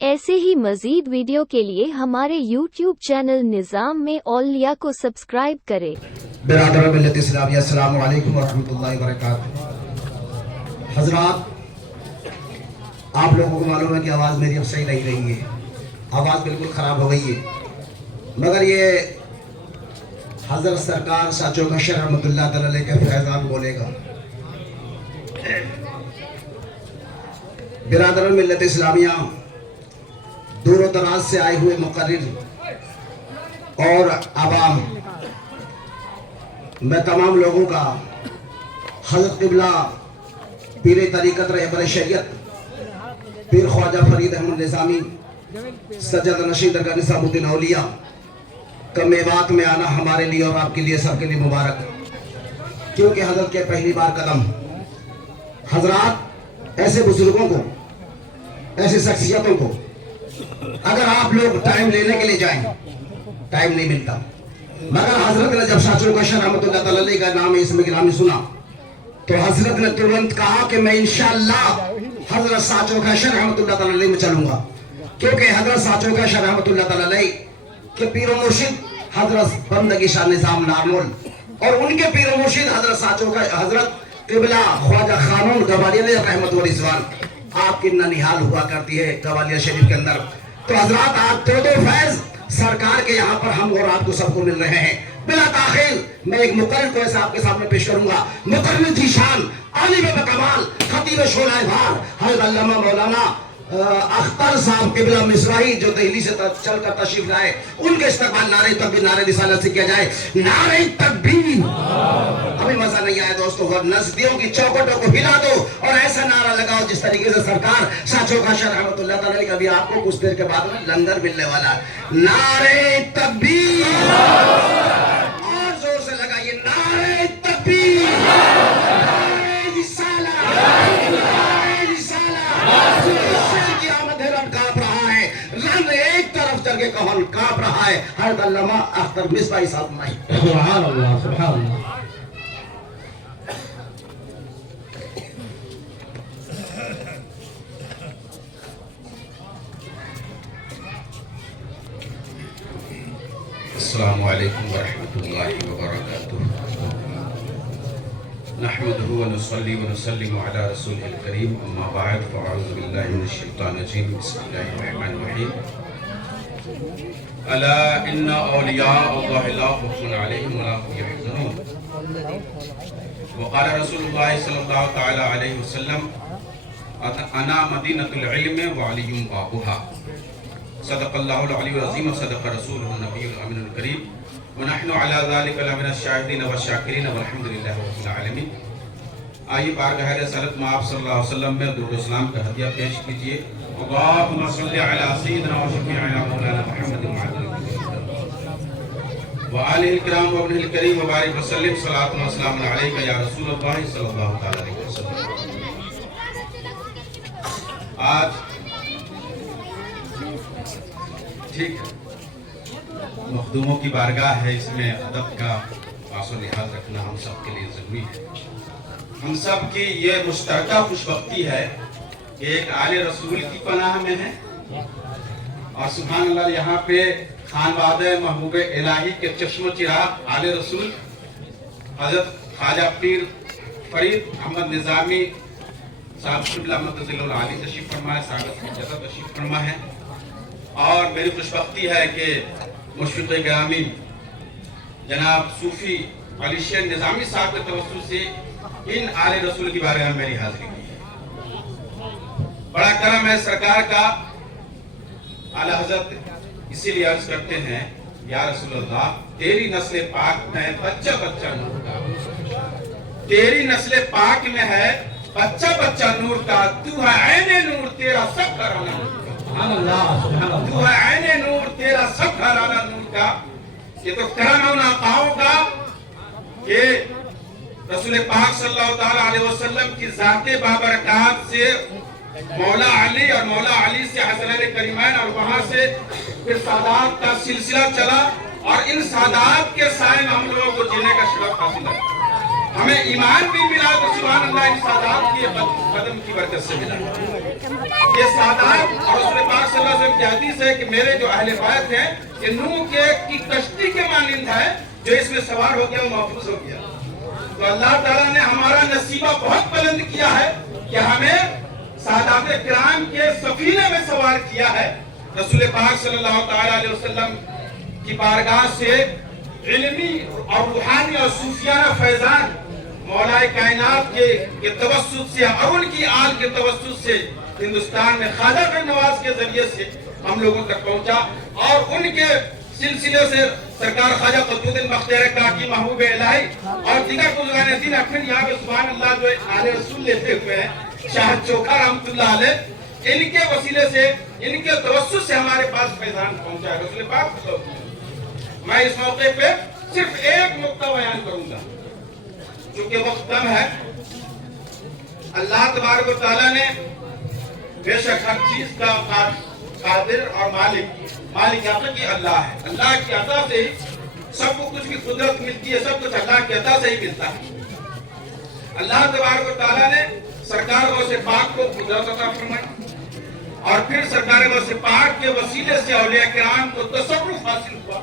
ऐसे ही मजीद वीडियो के लिए हमारे YouTube चैनल निज़ाम में औलिया को सब्सक्राइब करें। बिरादर मिल्लत इस्लामिया, अस्सलामु अलैकुम व रहमतुल्लाहि व बरकातहू। हज़रात, आप लोगों को मालूम है कि आवाज़ मेरी अब सही नहीं रही है, आवाज़ बिल्कुल ख़राब हो गई है, मगर ये हज़रत सरकार साचो बशर रहमतुल्लाह तआला अलैह के फैज़ान बोलेगा। बिरादर मिल्लत इस्लामिया, दूर दराज से आए हुए मुकर्रिर और आवाम, मैं तमाम लोगों का हज़रत क़िबला पीर तरीक़त रहबर शरीयत पीर ख्वाजा फरीद अहमद निज़ामी सज्जद नशीद दरगाह निज़ामुद्दीन औलिया का मेवात में आना हमारे लिए और आपके लिए सबके लिए मुबारक, क्योंकि हज़रत के पहली बार कदम। हज़रात, ऐसे बुजुर्गों को, ऐसी शख्सियतों को अगर आप लोग टाइम लेने के लिए जाएं, टाइम नहीं मिलता, मगर हजरत ने जब साचो बशर रहमतुल्लाह तआला अलैह का नाम इसमें गिरामी सुना तो हजरत ने तुरंत कहा कि मैं इंशाअल्लाह हजरत साचो बशर रहमतुल्लाह तआला अलैह में चलूंगा, क्योंकि हजरत साचो बशर रहमतुल्लाह तआला अलैह के पीर मुर्शिद हजरत बंदगी शाह निजाम नारनौल और उनके पीर मुर्शिद हजरत साचो का हजरत क़िबला ख्वाजा खानून गवालियर रहमत व रिज़वान आपकी ननिहाल हुआ करती है गवालियर शरीफ के अंदर। तो हजरात, आप दो फैज सरकार के यहाँ पर हम और आपको सबको मिल रहे हैं। बिला ताखिर मैं एक मुकर्रिर को ऐसा आपके सामने पेश करूंगा। मुकर्रिर जी शान, आलिम बकमाल, खतीब शोला भार हज़रत अल्लामा मौलाना अख्तर साहब क़िबला मिसराही जो दिल्ली से चलकर तशरीफ लाए, उनके इस्तकबाल नारे तकबीर नारे रिसालत से किया जाए। नारे तकबीर। अभी मजा नहीं आया दोस्तों, नस्तियों की चौखटों को हिला दो और ऐसा नारा लगाओ जिस तरीके से सरकार साचो बशर रहमतुल्लाह तआला अलैह, कभी आपको कुछ देर के बाद में लंगर मिलने वाला। नारे तकबीर, और जोर से लगाइए, नारे तकबीर, नारे रिसालत, नारे रिसालत। कांप रहा है, रंग एक तरफ चल के कहन कांप रहा है। हज़रत अल्लामा अख्तर मिसबाही साहब माई। सुभान अल्लाह, सुभान अल्लाह। अस्सलामु अलैकुम व रहमतुल्लाहि व बरकातुहू। नहमदुहु व नुसल्ली व नुसल्लिमु अला रसूलिल करीम, अम्मा बाद, फ़अऊज़ु बिल्लाहि मिनश शैतानिर रजीम, बिस्मिल्लाहिर रहमानिर रहीम। अला इन्ना औलिया अल्लाहि ला खौफुन अलैहिम व ला हुम यहज़नून। व क़ाल रसूलुल्लाह सल्लल्लाहु तआला अलैहि वसल्लम, अना मदीनतुल इल्म व अलियुम बाबुहा। सदक़ल्लाहुल अलियुल अज़ीम व सदक़ रसूलुहुन नबियुल अमीनुल करीम व नहनु अला ज़ालिका लमिनश शाहिदीन व शाकिरीन वल्हम्दुलिल्लाहि रब्बिल आलमीन। आइए बारगाह रिसालत में आप सल्लल्लाहु अलैहि वसल्लम में दुरूद सलाम का हदिया पेश कीजिए। अल्लाहुम्मा सल्लि अला सय्यिदिना व शफ़ीइना मौलाना मुहम्मदिन व आलिहिल किराम व इब्निहिल करीम व बारिक व सल्लिम सलातun व सलामुन अलैका या रसूलल्लाह सल्लल्लाहु तआला अलैहि वसल्लम। आज ठीक मखदूमों की बारगाह है, इसमें अदब का पासो लिहाज रखना हम सब के लिए जरूरी है। हम सब की ये मुश्तरका खुशबख्ती है कि एक आले रसूल की पनाह में है और सुभान अल्लाह, यहाँ पे खानवादे महबूब इलाही के चश्म चिराग आले रसूल हजरत ख्वाजा पीर फरीद अहमद निज़ामी साहब क़िबला मुतज़िलुल आली तशरीफ फरमा है, सागत की जगह तशरीफ फरमा है। और मेरी खुशबख्ती है कि मुशफ़िक़ गिरामी जनाब सूफ़ी अली शेर निज़ामी साहब के तवस्सुल से इन आले रसूल की बारे में मेरी हाज़िरी की है। बड़ा करम है सरकार का। आला हज़रत इसीलिए अर्ज करते हैं, या रसूलल्लाह, तेरी नस्ल पाक में बच्चा बच्चा नूर का, तेरी नस्ल पाक में है बच्चा बच्चा नूर का, तू है ऐने नूर, तेरा सब घराना नूर का। तू है ऐने नूर, तेरा सब घराना नूर का। ये तो करम है उन आकाओं का कि रसूल पाक सल्लल्लाहु तआला अलैहि वसल्लम की ज़ाते बाबरकात से मौला अली और मौला अली से हसनैन करीमैन और वहां से फिर सादात का सिलसिला चला और इन सादात के साए में हम लोगों को जीने का शरफ हासिल है। हमें ईमान भी मिला तो सुभान अल्लाह इस सादात की कदम की बरकत से मिला। ये सादात और रसूल पाक सल्लल्लाहु अलैहि کی حدیث ہے کہ میرے جو اہل بیت ہیں یہ نوح کی کشتی کے مانند ہے، جو اس میں سوار ہو گیا وہ محفوظ ہو گیا۔ تو اللہ تعالیٰ نے ہمارا نصیبہ بہت بلند کیا ہے کہ ہمیں سادات کرام کے سفینے میں سوار کیا ہے۔ رسول پاک صلی اللہ تعالیٰ علیہ وسلم کی بارگاہ سے علمی اور روحانی اور صوفیانہ فیضان مولا کائنات کے توسط سے اور ان کی آل کے توسط سے ہندوستان میں خواجہ بن نواز کے ذریعے سے ہم لوگوں تک پہنچا، اور ان کے سلسلے سے سرکار خواجہ قطب الدین بختیار کاکی محبوب الہی اور دیگر بزرگان دین اپنے یہاں پہ سبحان اللہ جو آل رسول لیتے ہوئے ہیں، شاہ چوکھا رحمت اللہ علیہ، ان کے وسیلے سے ان کے توسط سے ہمارے پاس فیضان پہنچا ہے رسول پاک صلی اللہ علیہ وسلم۔ میں اس موقع پہ صرف ایک نقطہ بیان کروں گا کیونکہ وقت کم ہے۔ اللہ تبارک و تعالیٰ نے بے شک ہر چیز کا قادر اور مالک حقیقی اللہ ہے۔ اللہ کی عطا سے ہی سب کو کچھ بھی قدرت ملتی ہے، سب کچھ اللہ کی عطا سے ہی ملتا ہے۔ اللہ تبارک و تعالیٰ نے سرکار غوث پاک کو قدرت عطا فرمائی، اور پھر سرکار غوث پاک کے وسیلے سے اولیاء کرام کو تصرف حاصل ہوا۔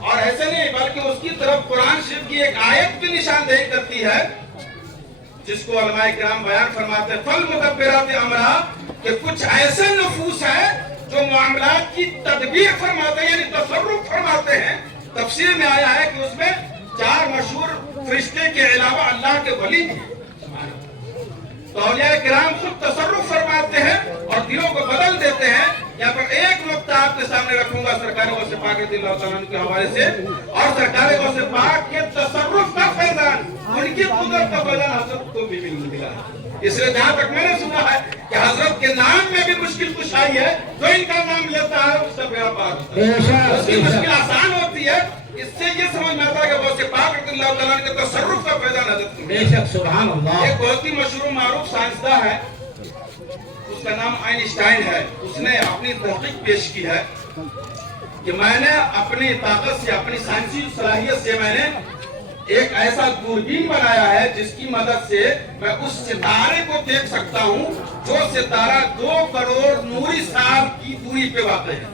اور ایسے نہیں بلکہ اس کی طرف قرآن شریف کی ایک آیت بھی نشاندہی کرتی ہے، جس کو علماء کرام بیان فرماتے ہیں فالمدبرات امرا، کہ کچھ ایسے نفوس ہیں جو معاملات کی تدبیر فرماتے ہیں، یعنی تصرف فرماتے ہیں۔ تفسیر میں آیا ہے کہ اس میں 4 مشہور فرشتے کے علاوہ اللہ کے ولی بھی ہیں۔ تو اولیاء کرام خود تصرف فرماتے ہیں اور دلوں کو بدل دیتے ہیں۔ یہاں پر ایک نقطہ آپ کے سامنے رکھوں گا سرکار غوث پاک رضی اللہ تعالیٰ عنہ کے حوالے سے، اور سرکار غوث پاک کے تصرف کا فیضان، ان کی قدرت کا فیضان حضرت کو بھی ملا ہے۔ اس لیے جہاں تک میں نے سنا ہے کہ حضرت کے نام میں بھی مشکل کشائی ہے، جو ان کا نام لیتا ہے اس سے بیڑا پار ہوتا ہے، اس کی مشکل آسان ہوتی ہے۔ اس سے یہ سمجھ میں آتا ہے کہ غوث پاک رضی اللہ تعالیٰ عنہ کے تصرف کا فیضان حضرت کو۔ بے شک سبحان اللہ۔ ایک بہت ہی مشہور معروف سائنسداں ہے، اس کا نام آئنسٹائن ہے۔ اس نے اپنی تحقیق پیش کی ہے کہ میں نے اپنی طاقت سے، اپنی سائنسی صلاحیت سے میں نے ایک ایسا دوربین بنایا ہے جس کی مدد سے میں اس ستارے کو دیکھ سکتا ہوں جو ستارہ 2 کروڑ نوری سال کی دوری پہ واقع ہے۔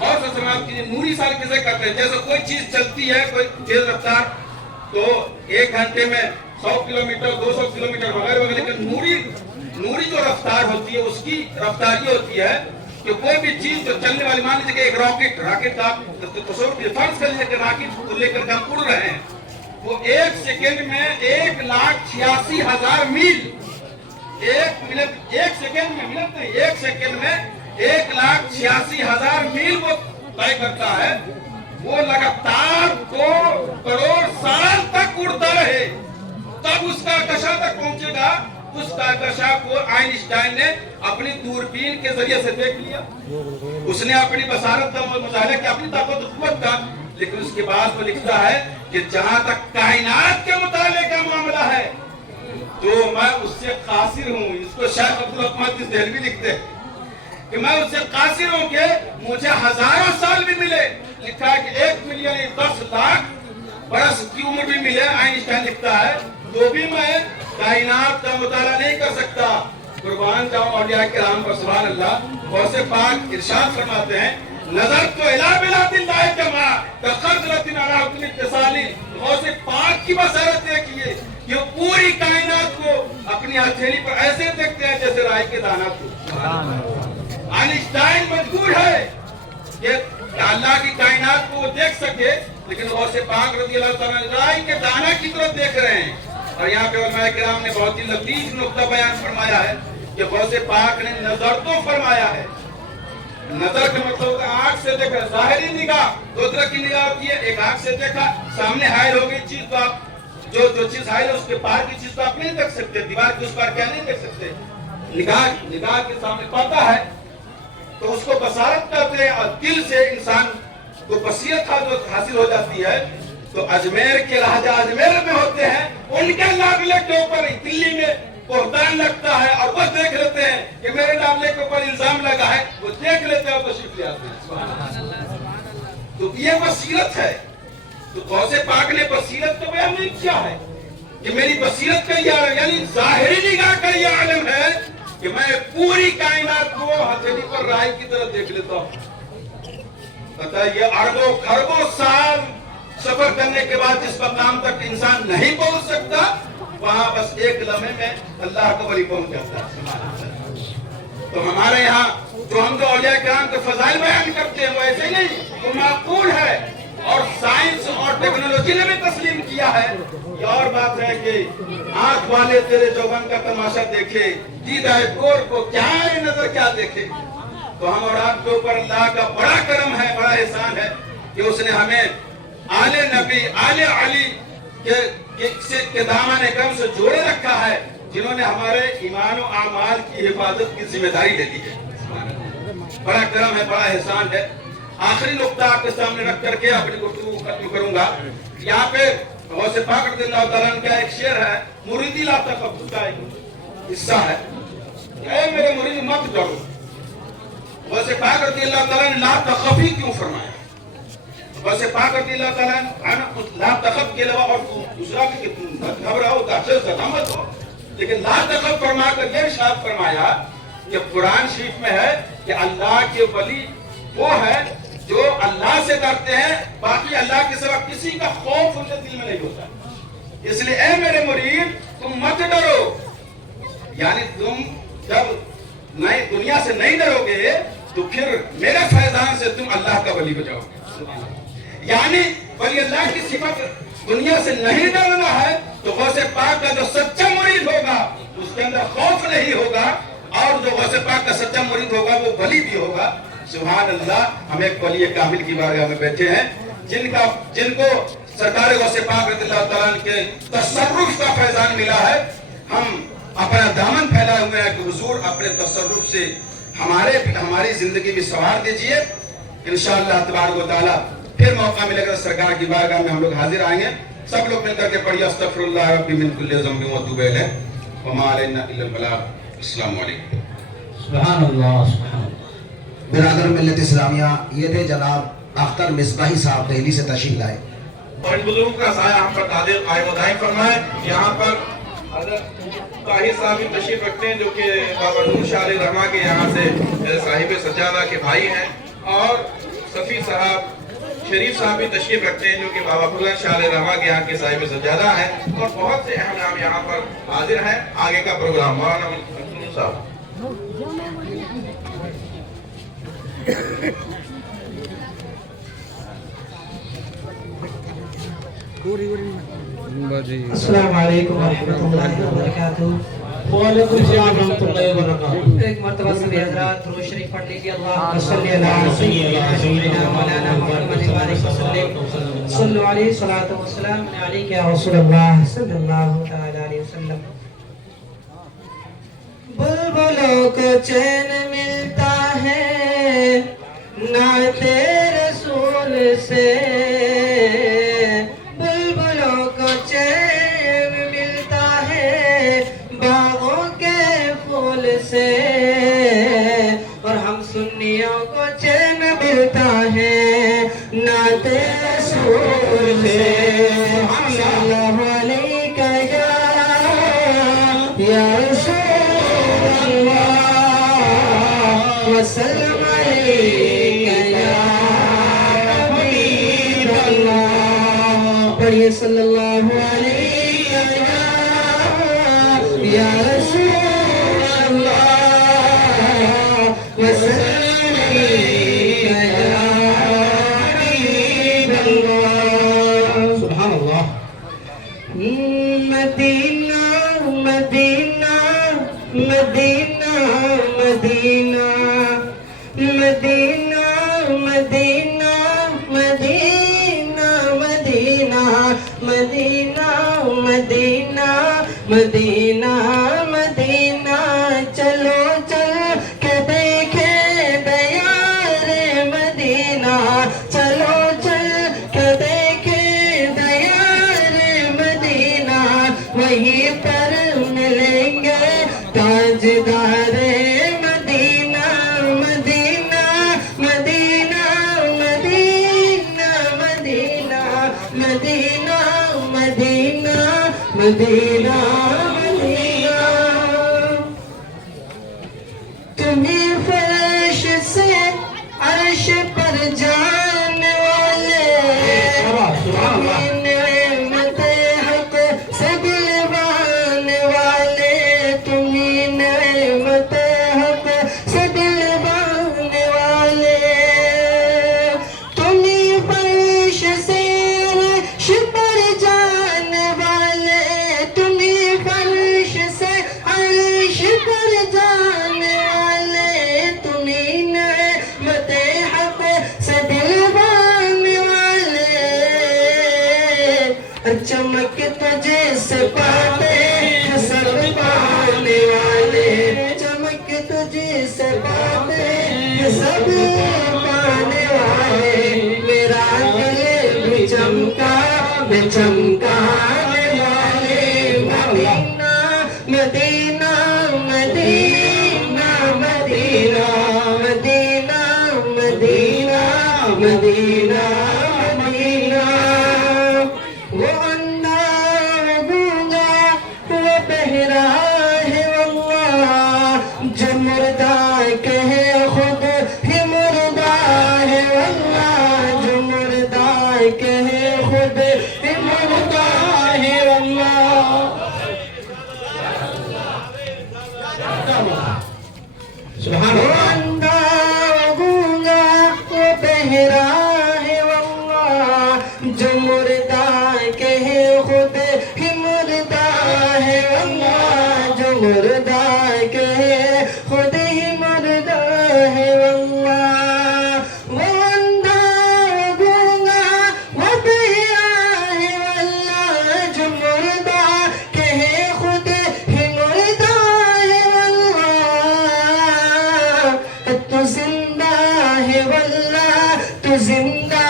اور سماعت کیجیے، نوری سال کسے کہتے ہیں؟ جیسے کوئی چیز چلتی ہے، کوئی تیز رفتار، تو 1 گھنٹے میں 100 کلومیٹر 200 کلومیٹر وغیرہ وغیرہ، لیکن نوری جو رفتار ہوتی ہے اس کی رفتار یہ ہوتی ہے کہ کوئی بھی چیز جو چلنے والی، مان لیجیے کہ ایک راکٹ کا تصور کیجیے، فرض کر لیجیے کہ راکٹ کو لے کر ہم اڑ رہے ہیں، وہ 1 سیکنڈ میں 1,86,000 میل، 1 سیکنڈ میں منٹ نہیں، 1 سیکنڈ میں 1,86,000 میل وہ طے کرتا ہے۔ وہ لگاتار 2 کروڑ سال تک اڑتا رہے، تب اس کا کشا تک پہنچے گا۔ اس کہکشاں کو آئنسٹائن نے اپنی دوربین کے ذریعے سے دیکھ لیا۔ اس نے اپنی بصارت کا مظاہرہ کیا، اپنی طاقت و قوت کا، لیکن اس کے بعد وہ لکھتا ہے کہ جہاں تک کائنات کے مطالعے کا معاملہ ہے تو میں اس سے قاصر ہوں۔ اس کو شیخ عبدالرحمن دہلوی لکھتے ہیں کہ میں اس سے قاصر ہوں کہ مجھے ہزاروں سال بھی ملے، لکھا ہے کہ 1 ملین 10 لاکھ برس کی عمر بھی ملے، آئنسٹائن لکھتا ہے، تو بھی میں کائنات کا مطالعہ نہیں کر سکتا۔ قربان جاؤں اولیاء کرام پر، سبحان اللہ۔ غوث پاک ارشاد فرماتے ہیں نظر تو الہ بلاد اللہ جمع تخرجت علی حکم اتصالی۔ غوث پاک کی بصارت دیکھیے کہ پوری کائنات کو اپنی ہتھیلی پر ایسے دیکھتے ہیں جیسے رائی کے دانہ کو۔ آئنسٹائن مجبور ہے کہ اللہ کی کائنات کو وہ دیکھ سکے، لیکن غوث پاک رضی اللہ تعالیٰ رائی کے دانہ کی طرف دیکھ رہے ہیں۔ اور یہاں پہ علماء کرام نے بہت ہی لطیف نقطہ بیان فرمایا ہے کہ غوث پاک نے نظر تو فرمایا ہے۔ نظر کا مطلب آنکھ سے دیکھا، ظاہری نگاہ 2 طرح کی نگاہ ہوتی ہے، ایک آنکھ سے دیکھا، سامنے حائل ہو گئی چیز تو آپ جو چیز حائل ہے اس کے پار کی چیز تو آپ نہیں دیکھ سکتے، دیوار کے اس پار کیا نہیں دیکھ سکتے، نگاہ کے سامنے پردہ ہے تو اس کو بصارت کہتے ہیں۔ اور دل سے انسان کو بصیرت حاصل ہو جاتی ہے۔ تو اجمیر کے راجہ اجمیر میں ہوتے ہیں، ان کے ناگلے کے اوپر دلی میں بہتان لگتا ہے اور وہ دیکھ لیتے ہیں کہ میرے ناگلے کے اوپر الزام لگا ہے، وہ دیکھ لیتے ہیں اور تشریف لے آتے ہیں۔ تو یہ بصیرت ہے۔ تو غوث پاک نے بصیرت کو بیان نہیں کیا ہے کہ میری بصیرت کا یہ عالم، یعنی ظاہری نگاہ کا یہ عالم ہے कि मैं पूरी कायनात को हथेली पर राय की तरह देख लेता हूं। पता है, ये अरबों खरबों साल सफर करने के बाद जिस मकाम तक इंसान नहीं पहुंच सकता, वहां बस एक लम्हे में अल्लाह का वली पहुंच जाता है। तो हमारे यहाँ जो हम तो औलिया किराम के फजाइल बयान करते हैं, वो ऐसे ही नहीं, वो माकूल है और साइंस और टेक्नोलॉजी ने भी तस्लीम किया है। ये और बात है कि आंख वाले तेरे जौवन का तमाशा देखे, दीदाए गोर को क्या है नजर क्या देखे। तो हम और आपके ऊपर अल्लाह का बड़ा करम है, बड़ा एहसान है कि उसने हमें आले नबी आले अली के दामन करम से जोड़े रखा है, जिन्होंने हमारे ईमान और आमाल की हिफाजत की जिम्मेदारी ले ली है। बड़ा करम है, बड़ा एहसान है। आखिरी नुक्ता आपके सामने रख करके अपनी गुफ्तगू खत्म करूंगा। यहाँ पे गौसे पाक रज़ियल्लाहु तआला अन्हु का एक शेर है, मुरीदी ला तकब्बुर का एक हिस्सा है। ऐ मेरे मुरीद मत डरो। गौसे पाक रज़ियल्लाहु तआला ने ला तखफी क्यों फरमाया? गौसे पाक रज़ियल्लाहु तआला ला तखफ के अलावा और दूसरा भी कि तुम मत घबराओ, दहशत ज़दा मत हो, लेकिन ला तखफ फरमा कर यह इरशाद फरमाया कि कुरान शरीफ में है कि अल्लाह के वली वो है जो अल्लाह से डरते हैं, बाकी अल्लाह के सिवा किसी का खौफ उनके दिल में नहीं होता। इसलिए ऐ मेरे मुरीद तुम मत डरो, यानी तुम जब नई दुनिया से नहीं डरोगे तो फिर मेरे फैजान से तुम अल्लाह का वली हो जाओगे। यानी वली अल्लाह की सिफत दुनिया से नहीं डरना है तो गौसे पाक का जो सच्चा मुरीद होगा उसके अंदर खौफ नहीं होगा, और जो गौसे पाक का सच्चा मुरीद होगा वो वली भी होगा। सुभान अल्लाह, हम एक वली कामिल की बारगाह में बैठे हैं जिनको सरकार गौसे पाक रज़ियल्लाहु तआला अन्हु के तसर्रुफ का फैजान मिला है। हम अपना दामन फैलाए हुए हैं कि हुजूर अपने तसर्रुफ से हमारी जिंदगी भी संवार दीजिए। इंशाअल्लाह तबारक व तआला फिर मौका मिलेगा सरकार की बारगाह में हम लोग हाजिर आएंगे। सब लोग मिलकर के पढ़िए अस्तगफिरुल्लाह रब्बी मिन कुल्लि ज़ंबिन व तूबु इलैह व मा अलैना इल्ला अल बलाग। अस्सलामु अलैकुम। सुभान अल्लाह, सुभान अल्लाह। बिरादर मिल्लत इस्लामिया, ये थे जनाब अख्तर मिसबाही साहब, दिल्ली से तशरीफ लाए। और इन बुजुर्गों का साया हम पर कादिर कायम दायम फरमाए। यहाँ पर हज़रत ताहिर साहब भी तशरीफ रखते हैं जो कि बाबा नूर शाह अलैहि रहमा के यहाँ से साहिब सज्जादा के भाई हैं, और सफ़ी साहब शरीफ साहब भी तशरीफ रखते हैं जो कि बाबा बुलंद शाह अलैहि रहमा के यहाँ के साहिब सज्जादा हैं, और बहुत से अहम नाम यहाँ पर हाजिर हैं। आगे का प्रोग्राम मौलाना साहब। अस्सलाम वालेकुम रहमतुल्लाहि व बरकातुहू। वालेकुम सलाम रहमतुल्लाहि व बरकातुहू। एक मर्तबा सभी हज़रात दुरूद शरीफ पढ़ लीजिए। अल्लाहुम्मा सल्लि अला सय्यिदिना मौलाना मुहम्मद व आलिहि वसल्लम। सल्लु अलैहि सलातो व सलाम अलैका या रसूलल्लाह सल्लल्लाहु तआला अलैहि वसल्लम। बुलबुलों को चैन मिलता है नाते रसूल से, बुलबुलों को चैन मिलता है बागों के फूल से, और हम सुन्नियों को चैन मिलता है नाते रसूल से। सल्लल्लाहु अलैका या रसूलल्लाह वसल्लम पढ़िए सल्लल्लाहु अलैहि या रसूलल्लाह वसल्लम या हबीबल्लाह। सुभान अल्लाह। Medina Medina Medina Medina Medina Medina Medina Medina Medina Medina Medina चलो चल के देखे दयार मदीना, चलो चल के देखे दयार मदीना, वहीं पर मिलेंगे ताजदार Medina Medina Medina Medina Medina Medina Medina Medina Medina. सब पाने वाले, मेरा दिल भी चमका में चमकाने वाले। Medina Medina Medina Medina Medina Medina Medina Medina. वो अंधा वो गूंगा वो बहरा है वल्लाह, जो मुर्दा कहे खुद ही मुर्दा है वल्लाह, जो मुर्दा कहे खुद ही मुर्दा है वल्लाह। सुभान अल्लाह। अंधा वो गूंगा वो बहरा है वल्लाह, जो मुर्दा कहे खुद ही मुर्दा है वल्लाह, जो मुर्दा कहे खुद ही मुर्दा है वल्लाह। वो अंधा वो गूंगा वो बहरा है वल्लाह, जो मुर्दा कहे खुद ही मुर्दा है वल्लाह। तू जिंदा है वल्लाह, तू जिंदा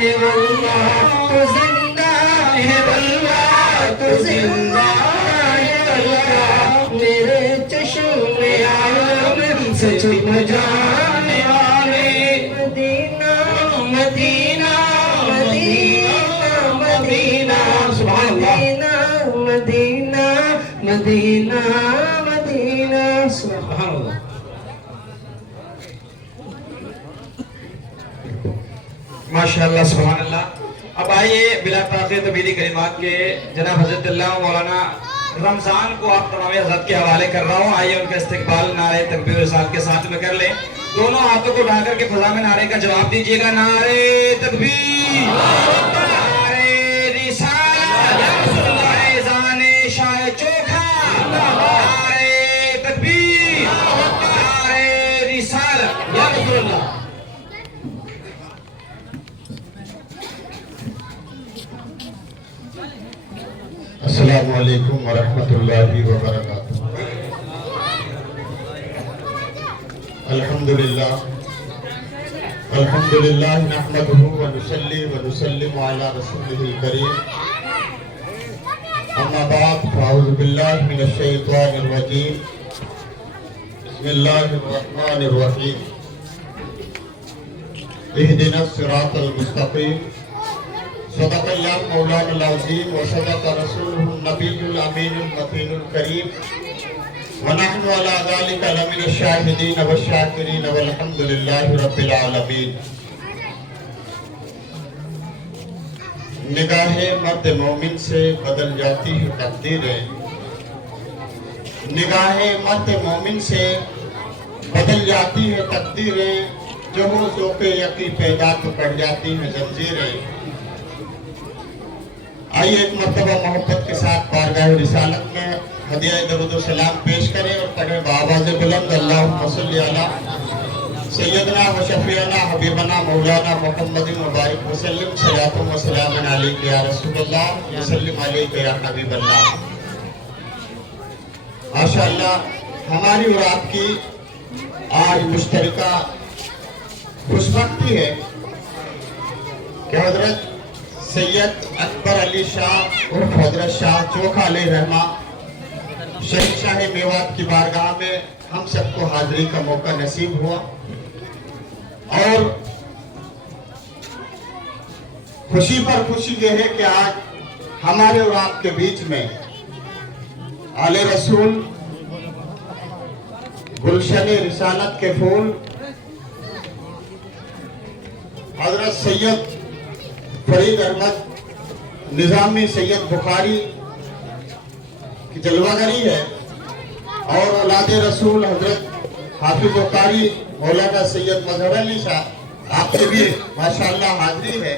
है वल्लाह, तू जिंदा है वल्लाह, तू जिंदा है वल्लाह। मेरे चश्मे आलम से छुप जाने वाले। मदीना मदीना मदीना मदीना सुभान अल्लाह। मदीना मदीना मदीना सुभान अल्लाह। माशाअल्लाह सुभान अल्लाह। अब आइए बिला ताख़ीर तबीदी कलिमात के जनाब हज़रत अल्लाह मौलाना रमजान को आप तमाम हज़रत के हवाले कर रहा हूँ। आइए उनका इस्तकबाल नारे तकबीर और रिसालत के साथ में कर लें। दोनों हाथों को उठाकर के फजा में नारे का जवाब दीजिएगा। नारे तकबीर, नारे रिसालत, नारे ज़ाने शाह चोखा, नारे तकबीर, नारे रिसालत। या रसूल अल्लाह। अस्सलामु अलैकुम वरहमतुल्लाहि वबरकातुहू। अल्हम्दुलिल्लाह अल्हम्दुलिल्लाह नहमदुहु व नुसल्ली व नुसल्लिमु अला रसूलिहिल करीम। अम्मा बाद फ़अऊज़ु बिल्लाहि मिनश शैतानिर रजीम। बिस्मिल्लाहिर रहमानिर रहीम। इहदिनस सिरातल मुस्तक़ीम। सदक़ल्लाहु मौलाना अज़ीम व सदक़ रसूलुहुन नबियुल अमीनुल मतीनुल करीम। व नहनु अला ज़ालिका लमिनश शाहिदीन व शाकिरीन वल्हम्दुलिल्लाहि रब्बिल आलमीन। निगाहे मर्द मोमिन से बदल जाती है तकदीरें, निगाहे मर्द मोमिन से बदल जाती है तकदीरें, जो हो ज़ौक़े यकी पैदा तो कर जाती हैं जंजीरें। आइए एक मर्तबा मोहब्बत के साथ बारगाह रिसालत में हदिया दरूद व सलाम पेश करें और पढ़े बाआवाज़ बुलंद अल्लाहुम्मा सल्ली अला सय्यदना व शफीअना हबीबना मौलाना मुहम्मदिन व बारिक वसल्लम सलातुम व सलामुन अलैका या रसूलल्लाह व सल्लिम अलैका या हबीबल्लाह। माशाअल्लाह हमारी और आपकी आज मुश्तरका खुशबख्ती है कि हजरत सैयद अकबर अली शाह उर्फ हजरत शाह चोखा अलैहि रहमा शहंशाह मेवात की बारगाह में हम सबको हाजिरी का मौका नसीब हुआ। और खुशी पर खुशी ये है कि आज हमारे और आपके बीच में आले रसूल गुलशन रिसालत के फूल हजरत सैयद फरीद अहमद निजामी सैयद बुखारी की जलवागरी है और औलाद रसूल हजरत हाफिज कारी मौलाना सैयद मजहर अली शाह आपकी भी माशाअल्लाह हाजिरी है।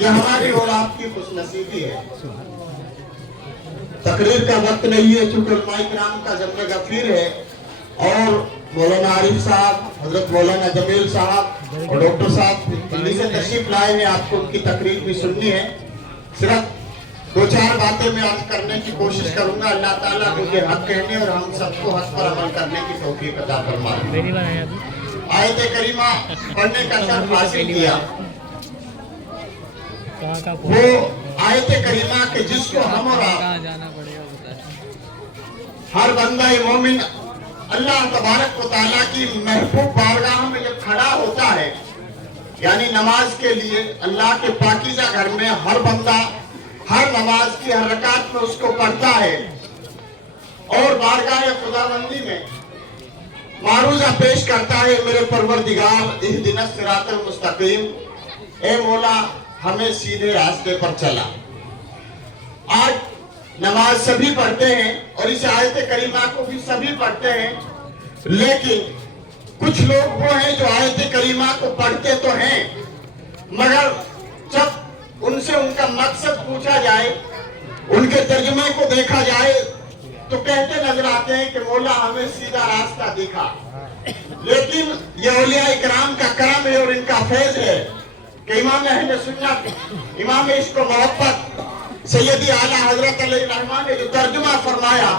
यह हमारी और आपकी खुशनसीबी है। तकरीर का वक्त नहीं है चूंकि उलमाए किराम का जम्मे गफीर है और मौलाना आरिफ साहब, हजरत मौलाना जमील साहब और डॉक्टर साहब दिल्ली से तशरीफ लाए हैं। आपको उनकी तकरीर भी सुननी है। सिर्फ दो चार बातें मैं आज करने की कोशिश करूंगा। अल्लाह ताला मुझे हक कहने और हम सबको हक पर अमल करने की तौफीक अता फरमाए। आयत करीमा पढ़ने का शर्फ हासिल किया, वो आयत करीमा के जिसको हम और आप हर बंदा मोमिन अल्लाह तबारक व तआला की महबूब बारगाह में जब खड़ा होता है, यानी नमाज के लिए अल्लाह के पाकीज़ा घर में हर बंदा हर नमाज की हर रकात में उसको पढ़ता है और बारगाह खुदाबंदी में मारूजा पेश करता है, मेरे परवरदिगार इहदिनस सिरातल मुस्तकीम, ए मौला हमें सीधे रास्ते पर चला। आज नमाज सभी पढ़ते हैं और इस आयत करीमा को भी सभी पढ़ते हैं, लेकिन कुछ लोग वो हैं जो आयत करीमा को पढ़ते तो हैं, मगर जब उनसे उनका मकसद पूछा जाए, उनके तर्जुमे को देखा जाए, तो कहते नजर आते हैं कि मौला हमें सीधा रास्ता दिखा। लेकिन ये औलिया इकराम का करम है और इनका फैज है कि इमाम अहले सुन्नत, इमाम इश्क व मोहब्बत सैयदी आला हजरत अलैहि रहमान ने जो तर्जुमा फरमाया,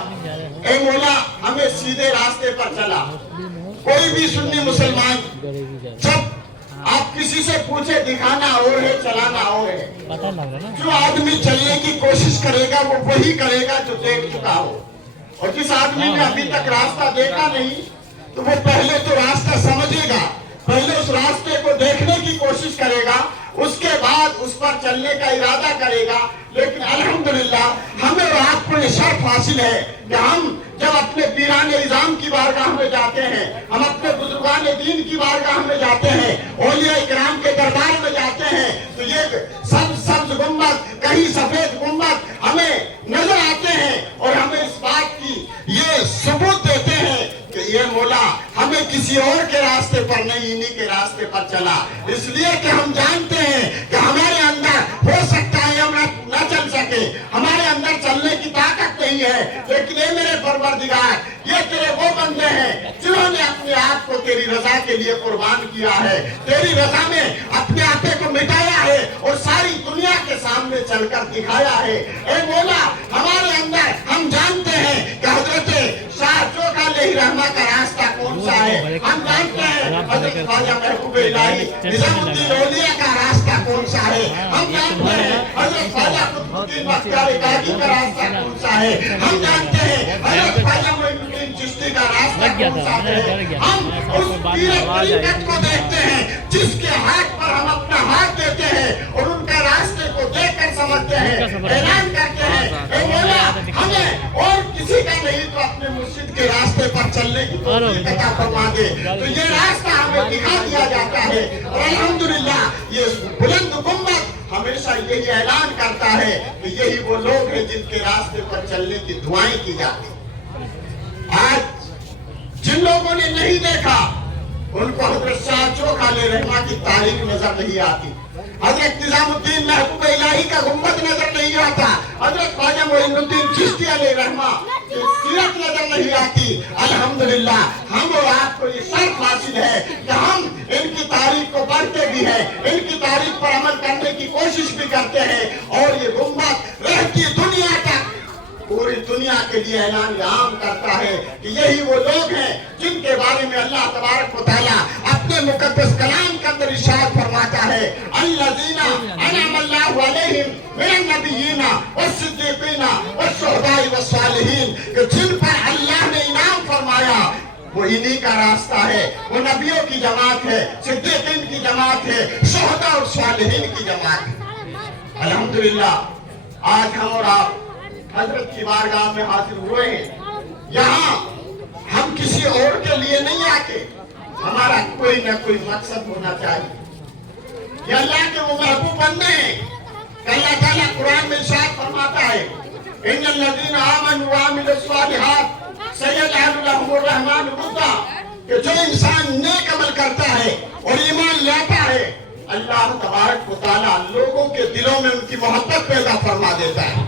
ए मौला हमें सीधे रास्ते पर चला। कोई भी सुन्नी मुसलमान जब आप किसी से पूछे दिखाना और है चलाना और है, जो आदमी चलने की कोशिश करेगा वो वही करेगा जो देख चुका हो, और जिस आदमी ने अभी तक रास्ता देखा नहीं तो वो पहले तो रास्ता समझेगा, पहले उस रास्ते को देखने की कोशिश करेगा, उसके बाद उस पर चलने का इरादा करेगा। लेकिन अल्हम्दुलिल्लाह हमें और आपको ये शर्फ हासिल है कि हम जब अपने पीरान इज़ाम की बारगाह में जाते हैं, हम अपने बुजुर्गान दीन की बारगाह में जाते हैं, औलिया इकराम के दरबार में जाते हैं, तो ये सब्ज गुंबद, कहीं सफेद गुंबद हमें नजर आते हैं और हमें इस बात की ये सबूत देते हैं कि ये मौला हमें किसी और के रास्ते पर नहीं, इन्हीं के रास्ते पर चला। इसलिए कि हम जानते हैं कि हमारे अंदर हो सकता है हम न चल सके, हमारे अंदर चलने की ताकत नहीं है, लेकिन ये मेरे परवरदिगार, ये तेरे वो बंदे हैं जिन्होंने अपने आप को तेरी रजा के लिए कुर्बान किया है, तेरी रजा में अपने आपे को मिटाया है और सारी दुनिया के सामने चलकर दिखाया है। ए मौला हमारे अंदर हम जानते हैं कि हजरत शाह चोखा अलैहि रहमा का रास्ता कौन सा है, हम जानते हैं हजरत ख्वाजा महबूब इलाही निजामुद्दीन औलिया का रास्ता कौन सा है, हम जानते हैं हजरत ख्वाजा कुतुबुद्दीन बख्तियार काकी का रास्ता कौन सा है, हम जानते हैं हजरत ख्वाजा मोइनुद्दीन चिश्ती का रास्ता कौन सा है। हम उस पीर तरीक़त को देखते हैं जिसके हाथ पर हम अपना हाथ देते हैं और उनका रास्ते को देखकर समझते हैं, ऐलान करते हैं, ए मौला हमें और किसी का नहीं तो अपने मुर्शिद के रास्ते पर चलने की तौफीक अता फरमा दे। तो ये रास्ता हमें दिखा दिया जाता है और अल्हम्दुलिल्लाह ये बुलंद गुंबद हमेशा यही ऐलान करता है कि यही वो लोग हैं जिनके रास्ते पर चलने की दुआएं की जाती। आज जिन लोगों ने नहीं देखा उनको हजरत शाह चोखा अलैहि रहमा की तारीख नजर नहीं आती, हजरत निजामुद्दीन महबूब इलाही का गुंबद नजर नहीं आता, हजरत ख्वाजा मोइनुद्दीन चिश्ती अलैहि रहमा की सीरत नजर नहीं आती। अल्हम्दुलिल्लाह हम और आपको ये शर्फ हासिल है कि हम इनकी तारीख को पढ़ते भी हैं, इनकी तारीख पर अमल करने की कोशिश भी करते हैं और ये गुंबद रहती दुनिया तक पूरी दुनिया के लिए ऐलान आम करता है कि यही वो लोग हैं जिनके बारे में अल्लाह तबारक व तआला अपने मुकद्दस कलाम के अंदर इरशाद फरमाता है, अल्लज़ीना अनअमल्लाहु अलैहिम मिनन नबिय्यीना वस्सिद्दीक़ीना वश्शुहदाई वस्सालिहीन, कि जिन पर अल्लाह ने इनाम फरमाया वो इन्हीं का रास्ता है, वो नबियों की जमात है, सिद्दीकीन की जमात है, शुहदा और सालिहीन की जमात है। अल्हम्दुलिल्लाह आज हम और आप हजरत की बारगाह में हाजिर हुए हैं। यहाँ हम किसी और के लिए नहीं आके, हमारा कोई न कोई मकसद होना चाहिए। ये अल्लाह के वो महबूब बंदे हैं। अल्लाह ताला कुरान में इरशाद फरमाता है, इन्नल लज़ीना आमनू व अमिलुस सालिहात सयजअलु लहुमुर रहमानु वुद्दा, कि जो इंसान नेक अमल करता है और ईमान लाता है, अल्लाह तबारक व तआला लोगों के दिलों में उनकी मोहब्बत पैदा फरमा देता है।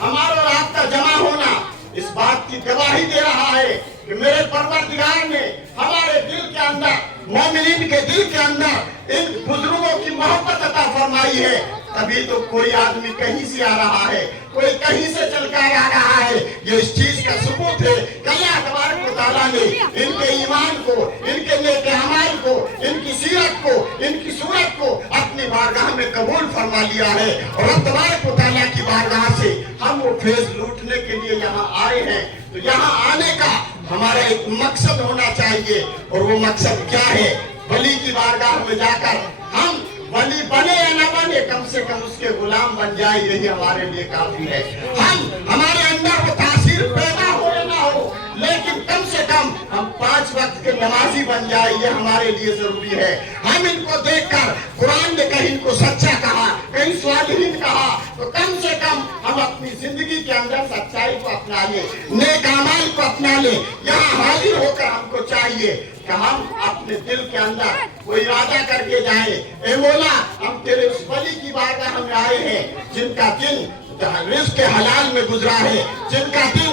हमारा और आपका जमा होना इस बात की गवाही दे रहा है कि मेरे परवरदिगार ने हमारे दिल के अंदर, मोमिनीन के दिल के अंदर इन बुजुर्गों की मोहब्बत अता फरमाई है। तभी तो कोई आदमी कहीं से आ रहा है, कोई कहीं से चलकर आ रहा है। ये इस चीज का सबूत है कि अल्लाह तबारक व तआला ने इनके ईमान को, इनके नेक अमाल को इनकी सीरत को, इनकी सूरत को अपनी बारगाह में कबूल फरमा लिया है। और रब तबारक व तआला की बारगाह से हम वो फैज़ लूटने के लिए यहाँ आए हैं। तो यहाँ आने का हमारा एक मकसद होना चाहिए, और वो मकसद क्या है? वली की बारगाह में जाकर हम वली बने या ना बने, कम से कम उसके गुलाम बन जाए, यही हमारे लिए काफी है। हमारे अंदर वो तासीर पैदा हो या ना हो, लेकिन कम से कम हम 5 वक्त के नमाजी बन जाए, ये हमारे लिए जरूरी है। हम इनको देखकर, कुरान ने कहीं इनको सच्चा कहा, कहीं स्वालिहीन कहा, तो कम से कम हम अपनी जिंदगी के अंदर सच्चाई को अपना ले, नेक अमाल को अपना ले। यहाँ हाजिर होकर हमको चाहिए कि हम अपने दिल के अंदर वो इरादा करके जाए, ए मौला, हम तेरे उस वली की बारगाह में आए हैं जिनका दिन रिज़्क़ के हलाल में गुजरा है, जिनका दिन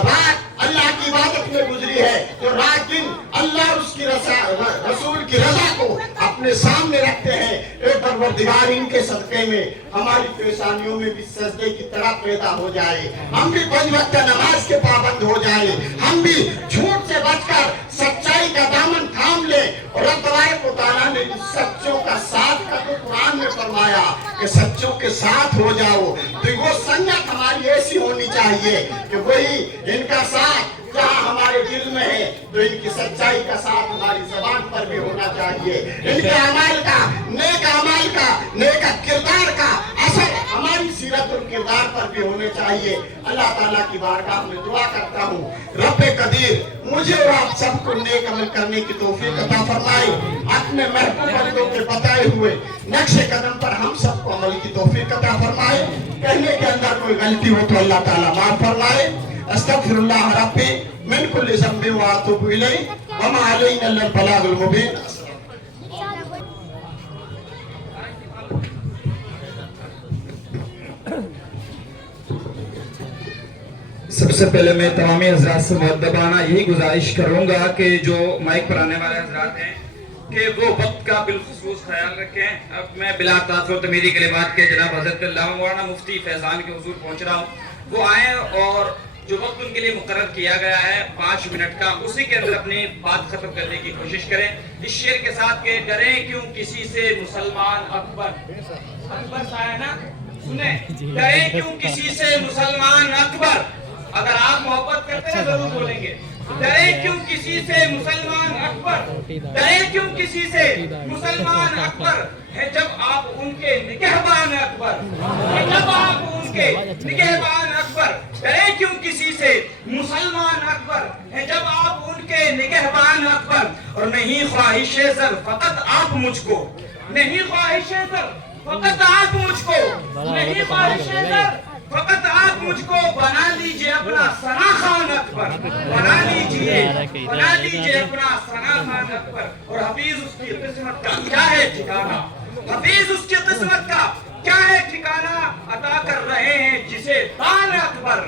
रात अल्लाह की इबादत में गुजरी है, जो रात दिन अल्लाह और उसकी रसूल की रजा को अपने सामने रखते हैं। ए परवरदिगार, इनके सदक़े में हमारी परेशानियों में भी सजदे की तरह पैदा हो जाए, हम भी 5 वक्त नमाज के पाबंद हो जाए, हम भी झूठ से बचकर सच्चाई का दामन थाम ले। और रब तबारक व तआला ने सच्चों का साथ का तो कुरान में फरमाया कि सच्चों के साथ हो जाओ। तो वो संगत हमारी ऐसी होनी चाहिए कि वही इनका साथ जहाँ हमारे दिल में है, तो इनकी सच्चाई का साथ हमारी ज़बान पर भी होना चाहिए। इनके अमाल का, नेक किरदार का असर हमारी सीरत और किरदार पर भी होने चाहिए। अल्लाह ताला की बारगाह में दुआ करता हूँ, रब्बे कदीर मुझे और आप सबको नेक अमल करने की तौफीक अता फरमाए। अपने महबूब बंदों के बताए हुए नक्शे कदम पर हम सबको अमल की तौफीक अता फरमाए। कहने के अंदर कोई गलती हो तो अल्लाह ताला माफ फरमाए। अस्तगफिरुल्लाह रब्बी मिन कुल्ली ज़ंबिन व अतूबु इलैहि व मा अलैना इल्ला अल बलागुल मुबीन। सबसे पहले मैं तमामी हजरात से मुअद्दबाना यही गुजारिश करूंगा कि जो माइक पर आने वाले हजरात हैं कि वो वक्त का बिलखुसूस ख्याल रखें। अब मैं बिला तासुर तमीरी कलिमात के जनाब हजरत अल्लामा मौलाना मुफ्ती फैजान के हुजूर पहुंच रहा हूँ, वो आए और जो वक्त उनके लिए मुकर्रर किया गया है 5 मिनट का, उसी के अंदर अपनी बात खत्म करने की कोशिश करें इस शेर के साथ के डरें क्यों किसी से मुसलमान अकबर सा है ना, सुने, डरें क्यों किसी से मुसलमान अकबर। अगर आप मोहब्बत करते हैं जरूर बोलेंगे, डरे क्यों किसी से मुसलमान अकबर, डरे क्यों किसी से मुसलमान अकबर है जब आप उनके निगहबान अकबर, जब आप उनके निगहबान अकबर। डरे क्यों किसी से मुसलमान अकबर है जब आप उनके निगहबान अकबर। और नहीं ख्वाहिशे ज़र फकत आप मुझको, नहीं ख्वाहिशे ज़र फकत आप मुझको, नहीं ख्वाहिशे ज़र फकत आप मुझको बना लीजिए अपना सना खान अकबर, बना लीजिए अपना सना खान अकबर। और हफीज उसकी किस्मत का क्या है ठिकाना, हफीज उसकी किस्मत का क्या है ठिकाना। अता कर रहे हैं जिसे दान अकबर,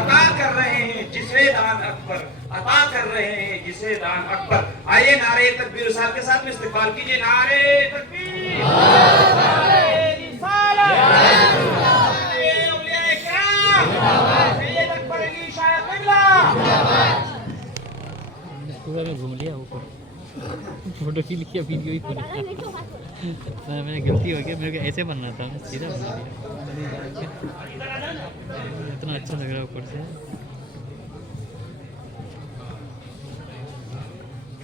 अता कर रहे हैं जिसे दान अकबर, अता कर रहे हैं जिसे दान अकबर। आइए नारे तकबीर साहब के साथ में इस्तिकबाल कीजिए। नारे तकबीर, नारे रिसालत, पूरा मैं घूम लिया ऊपर, फोटो भी लिया, वीडियो भी पूरा। मैंने गलती हो गया, मेरे को ऐसे बनना था, मैं सीधा बना दिया। इतना अच्छा लग रहा है ऊपर से।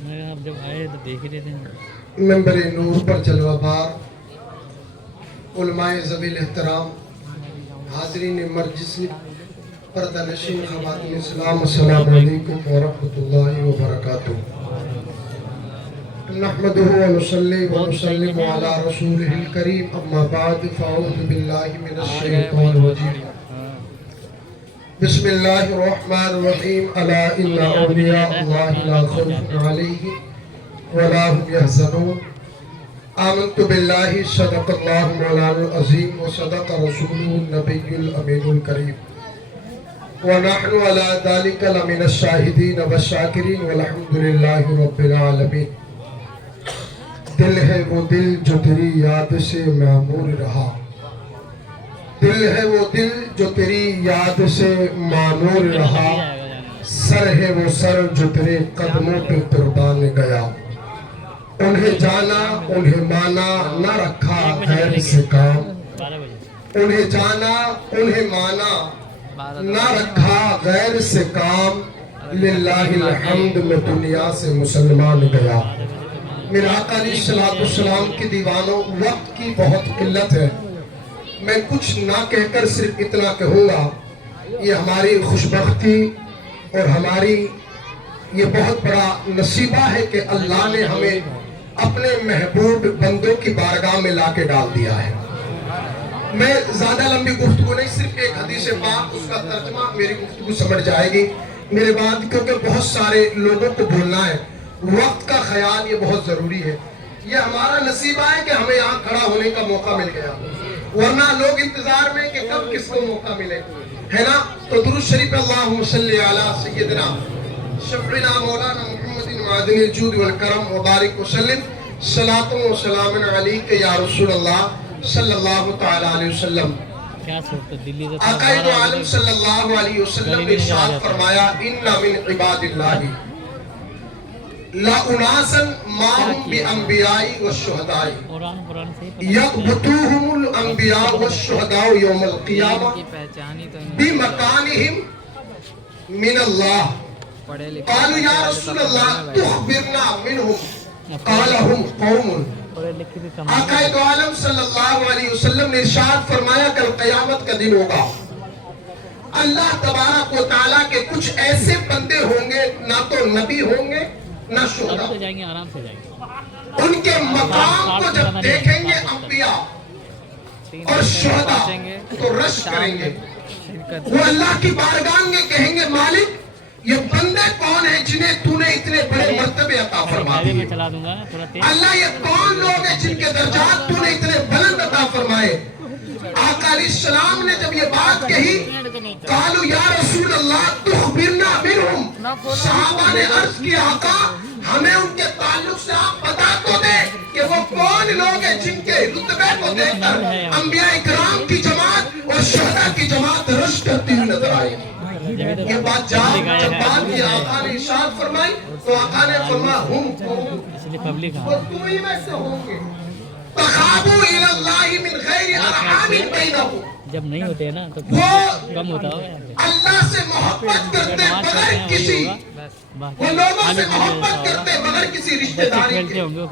मैं आप जब आए तो देख ही रहे थे। मेंबर नूर पर जलवा बार, उलमाए ज़वील एहतराम, हाज़रीन मजलिस, पर्दानशीन ख़वातीन इस्लाम, अस्सलामु अलैकुम व रहमतुल्लाहि व बरकातुहू। नहमदुहु व नुसल्ली व नुसल्लिमु अला रसूलिहिल करीम, अम्मा बाद, फ़अऊज़ु बिल्लाहि मिनश शैतानिर रजीम। बिस्मिल्लाहिर रहमानिर रहीम। अला इन्ना औलिया अल्लाहि ला खौफुन अलैहिम व ला हुम यहज़नून। आमन्तु बिल्लाहि सदक़ल्लाहु मौलाना अज़ीम व सदक़ रसूलुहु नबियुल अमीनुल करीम व नहनु अला ज़ालिका लमिनश शाहिदीन व शाकिरीन वल्हम्दुलिल्लाहि रब्बिल आलमीन। दिल है वो दिल जो तेरी याद से मामूर रहा, दिल है वो दिल जो तेरी याद से मामूर रहा, सर है वो सर जो तेरे कदमों पे कुर्बान गया। انہیں جانا انہیں مانا نہ رکھا غیر سے کام 12 بجے انہیں جانا انہیں مانا نہ رکھا غیر سے کام للہ الحمد میں دنیا سے مسلمان گیا میرے آقا علیہ الصلوۃ والسلام کے دیوانوں وقت کی بہت قلت ہے میں کچھ نہ کہہ کر صرف اتنا کہوں گا یہ ہماری خوشبختی اور ہماری یہ بہت بڑا نصیبہ ہے کہ اللہ نے ہمیں اپنے محبوب بندوں کی بارگاہ میں لا کے ڈال دیا ہے میں زیادہ لمبی گفتگو نہیں صرف ایک حدیث پاک اس کا ترجمہ میری گفتگو سمجھ جائے گی میرے بعد کیونکہ بہت سارے لوگوں کو بولنا ہے وقت کا خیال یہ بہت ضروری ہے یہ ہمارا نصیبہ ہے کہ ہمیں یہاں کھڑا ہونے کا موقع مل گیا ورنہ لوگ انتظار میں کہ کب کس کو موقع ملے ہے نا تو درود شریف اللہم صلی علی سیدنا شفیعنا مولانا محمد معدن الجود والکرم وبارک وسلم صلاۃ و سلام علیک یا رسول اللہ صلی اللہ تعالی علیہ وسلم کیا صورت ہے دلی سے آقا دو عالم صلی اللہ علیہ وسلم نے ارشاد فرمایا ان من عباد اللہ لا اناسن ماہم بانبیاء والشہداء قرآن سے یقبتوہم الانبیاء والشہداء یوم القیامہ بمکانہم من اللہ قالوا یا رسول اللہ تخبرنا منہم قال ہم قوم آقا دو عالم صلی اللہ علیہ وسلم نے ارشاد فرمایا کل قیامت کا دن ہوگا اللہ تبارک و تعالیٰ کے کچھ ایسے بندے ہوں گے نہ تو نبی ہوں گے نہ شہداء جائیں گے آرام سے جائیں گے ان کے مقام کو جب دیکھیں گے انبیاء اور شہداء تو رش کریں گے وہ اللہ کی بارگاہ میں کہیں گے مالک یہ بندے کون ہیں جنہیں تو نے اتنے بڑے مرتبے عطا فرما دیے اللہ یہ کون لوگ ہیں جن کے درجات تو نے اتنے بلند عطا فرمائے آقا علیہ السلام نے جب یہ بات کہی قالوا یا رسول اللہ تخبرنا منہم صحابہ نے عرض کیا آقا ہمیں ان کے تعلق سے آپ بتا تو دیں کہ وہ کون لوگ ہیں جن کے رتبے کو دیکھ کر انبیاء اکرام کی جماعت اور شہداء کی جماعت رش کرتی ہوئی نظر آئے یہ بات جب بات کی آقا نے ارشاد فرمائی تو آقا نے فرمایا وہ تو ہی میں سے ہوں گے تخابوا الى اللہ من غیر ارحام بینہم جب نہیں ہوتے نا تو کم ہوتا ہوگا اللہ سے محبت کرتے بغیر کسی وہ لوگوں سے محبت کرتے بغیر کسی رشتہ داری کے وہ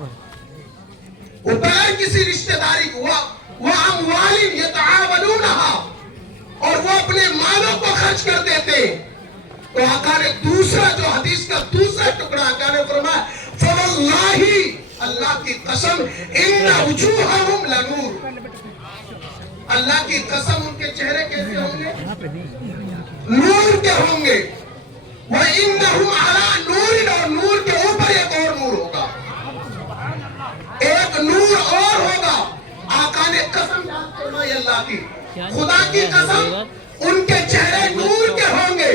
بغیر کسی رشتہ داری کو وہ اموال یتعاونونها اور وہ اپنے مالوں کو خرچ کر دیتے تو آقا نے دوسرا جو حدیث کا دوسرا ٹکڑا آقا نے فرمایا فواللہ اللہ کی قسم ان وجوہہم لنور اللہ کی قسم ان کے چہرے کیسے ہوں گے نور کے ہوں گے وَإِنَّهُمْ عَلَىٰ نُورٍ اور نور کے اوپر ایک اور نور ہوگا ایک نور اور ہوگا آقا نے قسم فرمائی اللہ کی خدا کی قسم ان کے چہرے نور کے ہوں گے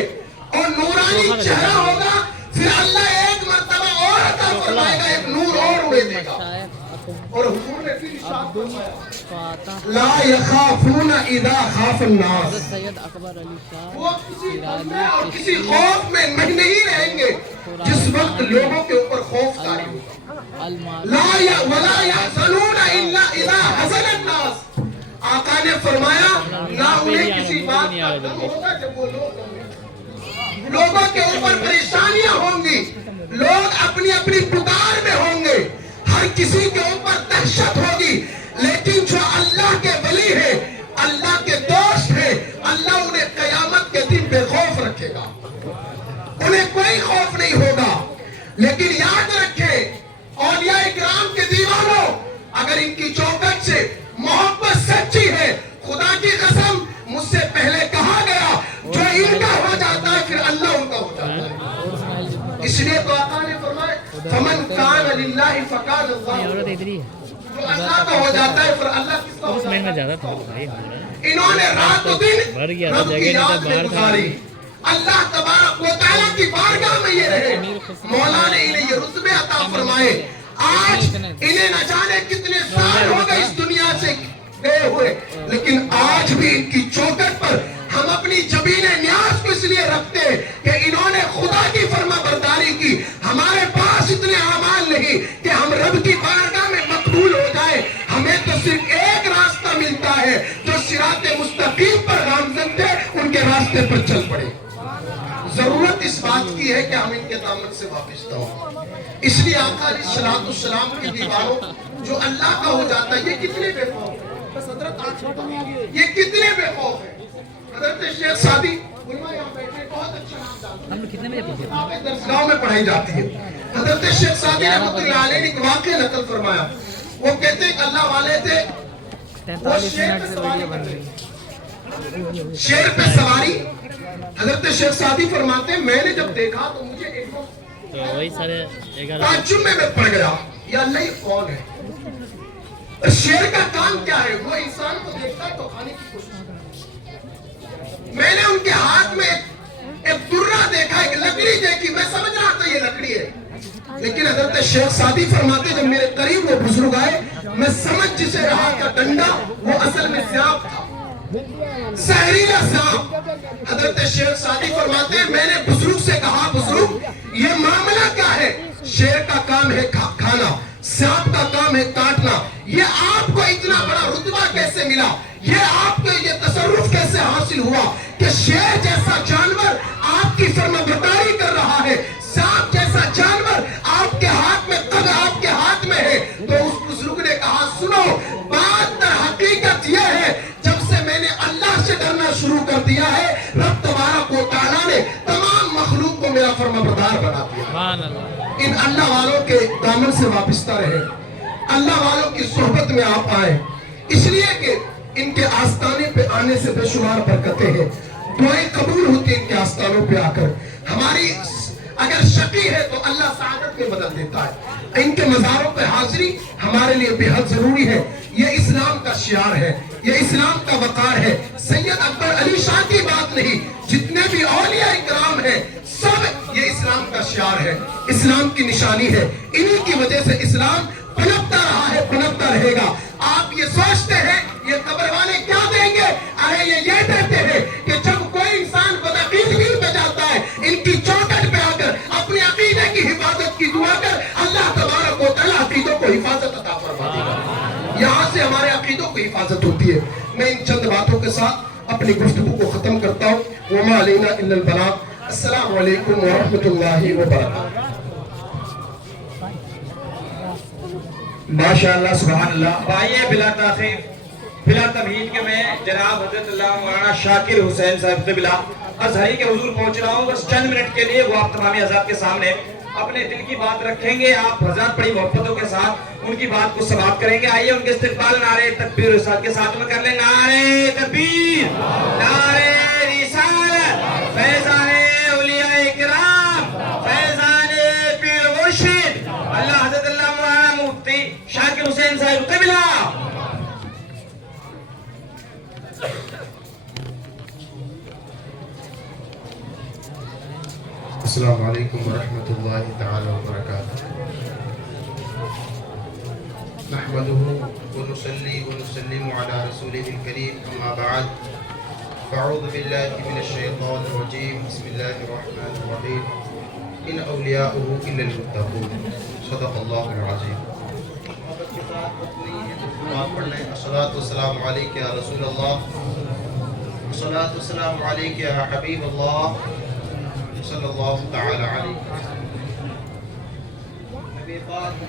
اور نورانی چہرہ ہوگا پھر اللہ ایک مرتبہ اور عطا فرمائے گا ایک نور اور اڑے دے گا اور حضور نے پھر ارشاد فرمایا لا یخافون اذا خاف الناس وہ کسی غم اور کسی خوف میں نہیں رہیں گے جس وقت لوگوں کے اوپر خوف طاری ہوگا لا ولا يحزنون الا اذا حزن الناس آقا نے فرمایا نہ انہیں کسی بات کا غم ہوگا جب وہ لوگوں کے اوپر پریشانیاں ہوں گی لوگ اپنی اپنی پکار میں ہوں گے ہر کسی کے اوپر دہشت ہوگی لیکن جو اللہ کے ولی ہے اللہ کے دوست ہے اللہ انہیں قیامت کے دن بے خوف رکھے گا انہیں کوئی خوف نہیں ہوگا لیکن یاد رکھیں اولیاء اکرام کے دیوانوں اگر ان کی چوکٹ سے محبت سچی ہے خدا کی قسم مجھ سے پہلے کہا گیا جو ان کا ہو جاتا ہے پھر اللہ ان کا ہو جاتا ہے اس لیے تو آقا نے فرمایا فمن کان للہ فکان اللہ جو اللہ کا ہو جاتا ہے پھر اللہ کس کا ہو جاتا ہے انہوں نے رات و دن رب کی یاد میں گزاری اللہ تبارک و تعالیٰ کی بارگاہ میں یہ رہے مولا نے انہیں یہ رتبے عطا فرمائے آج انہیں نہ جانے کتنے سال ہو گئے اس دنیا سے گئے ہوئے لیکن آج بھی ان کی چوکٹ پر ہم اپنی جبین نیاز کو اس لیے رکھتے ہیں کہ انہوں نے خدا کی فرما برداری کی ہمارے پاس اتنے اعمال نہیں کہ ہم رب کی راستے پر چل پڑے. ضرورت اس بات کی ہے کہ ہم ان کے دامن سے وابستہ ہوں. اس لیے آقا علیہ الصلوۃ والسلام کی دیواروں جو اللہ کا ہو جاتا ہے, یہ کتنے بے خوف ہیں. بس حضرت آج یہ کتنے بے خوف ہیں. حضرت شیخ سعدی یہاں بیٹھے, بہت اچھا نام جانتے ہم لوگ کتنے بجے پہنچے؟ ہیں, درسگاہوں میں پڑھائی جاتی ہے. حضرت شیخ سعدی رحمۃ اللہ علیہ نے ایک واقعہ نقل فرمایا. وہ کہتے ہیں کہ اللہ والے تھے, وہ شیر پہ سواری کرتے ہیں. شیر پہ سواری. حضرت شیخ سعدی فرماتے ہیں میں نے جب دیکھا تو مجھے ایک تو وہی سارے 11 تعجب میں پڑ گیا, یا اللہ یہ کون ہے. شیر کا کام کیا ہے, وہ انسان کو دیکھتا ہے تو کھانے کی کوشش کرتا ہے. میں نے ان کے ہاتھ میں ایک درہ دیکھا, ایک لکڑی دیکھی, میں سمجھ رہا تھا یہ لکڑی ہے. لیکن حضرت شیخ سعدی فرماتے جب میرے قریب وہ بزرگ آئے, میں سمجھ جسے رہا کا ڈنڈا وہ اصل میں سیاب تھا, زہریلا سانپ. حضرت شیخ سعدی فرماتے ہیں میں نے بزرگ سے کہا بزرگ یہ معاملہ کیا ہے. شیر کا کام ہے کھانا, سانپ کا کام ہے کاٹنا. یہ آپ کو اتنا بڑا رتبہ کیسے ملا, یہ آپ کو یہ تصرف کیسے حاصل ہوا کہ شیر جیسا جانور آپ کی فرمانبرداری کر رہا ہے, سانپ جیسا جانور آپ کے ہاتھ میں قد آپ کے ہاتھ میں ہے. تو اس بزرگ نے کہا سنو, بات در حقیقت یہ ہے جب سے میں نے اللہ سے ڈرنا شروع کر دیا ہے, رب تبارک و تعالیٰ نے تمام مخلوق کو میرا فرمانبردار بنا دیا. سبحان اللہ. ان اللہ والوں کے دامن سے وابستہ رہے, اللہ والوں کی صحبت میں آپ آئیں, اس لیے کہ ان کے آستانے پہ آنے سے بے شمار برکتیں ہیں. دعائیں قبول ہوتی ہیں ان کے آستانوں پہ آ کر. ہماری اگر شقی ہے تو اللہ سعادت میں بدل دیتا ہے. ان کے مزاروں پہ حاضری ہمارے لیے بے حد ضروری ہے. یہ اسلام کا شعار ہے, یہ اسلام کا وقار ہے. سید اکبر علی شاہ کی بات نہیں, جتنے بھی اولیاء اکرام ہیں سب یہ اسلام کا شعار ہے, اسلام کی نشانی ہے. انہی کی وجہ سے اسلام پنپتا رہا ہے, پنپتا رہے گا. آپ یہ سوچتے ہیں یہ قبر والے کیا دیں گے, ارے یہ دیتے ہیں کہ جب کوئی انسان بدعقیدگی پہ جاتا ہے, ان کی چوکٹ پہ آ کر اپنے عقیدے کی حفاظت کی دعا کر, اللہ تبارک و تعالیٰ عقیدوں کو حفاظت عطا فرما دے گا. یہاں سے ہمارے عقیدوں کو حفاظت ہوتی ہے. میں ان چند باتوں کے ساتھ اپنی گفتگو کو ختم کرتا ہوں. وما علینا الا البلاغ. السلام علیکم ورحمۃ اللہ وبرکاتہ. ماشاءاللہ سبحان اللہ. آئیے بلا تاخیر بلا تمہید کے میں جناب حضرت اللہ مولانا شاکر حسین صاحب قبلہ ازہری کے حضور پہنچ رہا ہوں. بس چند منٹ کے لیے وہ آپ تمامی حضرات کے سامنے اپنے دل کی بات رکھیں گے. آپ حضرات بڑی محبتوں کے ساتھ ان کی بات کو سماعت کریں گے. آئیے ان کے استقبال نعرے تکبیر رسالت کے ساتھ میں کر لیں. نعرے تکبیر, نعرے رسالت, فیضان اولیاء اکرام, فیضان پیر مرشد اللہ حضرت اللہ مولانا مفتی شاکر حسین صاحب قبلہ. السلام علیکم ورحمۃ اللہ تعالی وبرکاتہ. نحمده ونصلي ونسلم على رسوله الكريم. اما بعد فاعوذ باللہ من الشیطان الرجیم. بسم اللہ الرحمن الرحیم. ان اولیاءه الا المتقون. صدق اللہ العظیم. الصلاۃ والسلام علیک یا رسول اللہ, الصلاۃ والسلام علیک یا حبیب اللہ صلی اللہ تعالی علیہ. نبی پاک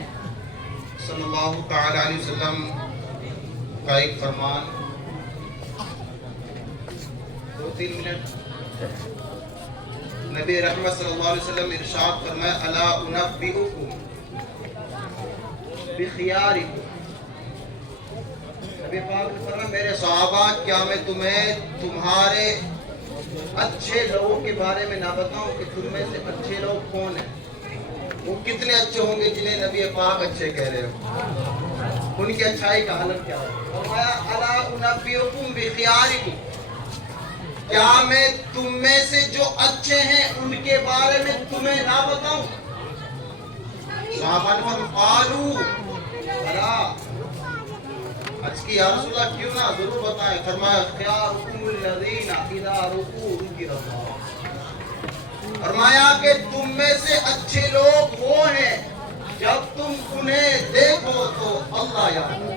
صلی اللہ تعالی علیہ وسلم کا ایک فرمان, 2-3 منٹ. نبی رحمت صلی اللہ علیہ وسلم ارشاد فرمائے الا انبئکم بخیارکم. نبی پاک نے فرمایا میرے صحابہ کیا میں تمہیں تمہارے اچھے لوگوں کے بارے میں نہ بتاؤں کہ تم میں سے اچھے لوگ کون ہیں. وہ کتنے اچھے ہوں گے جنہیں نبی پاک اچھے کہہ رہے ہو, ان کی اچھائی کا حالت کیا ہے. فرمایا الا انبئکم بخیارکم, کیا میں تم میں سے جو اچھے ہیں ان کے بارے میں تمہیں نہ بتاؤں. صحابہ نے فرمایا الا, عرض کی یا رسول اللہ کیوں نہ, ضرور بتائیں. فرمایا خیارکم الذین اذا رکوع ذکر اللہ. فرمایا کہ تم میں سے اچھے لوگ وہ ہیں جب تم انہیں دیکھو تو اللہ یاد کرو.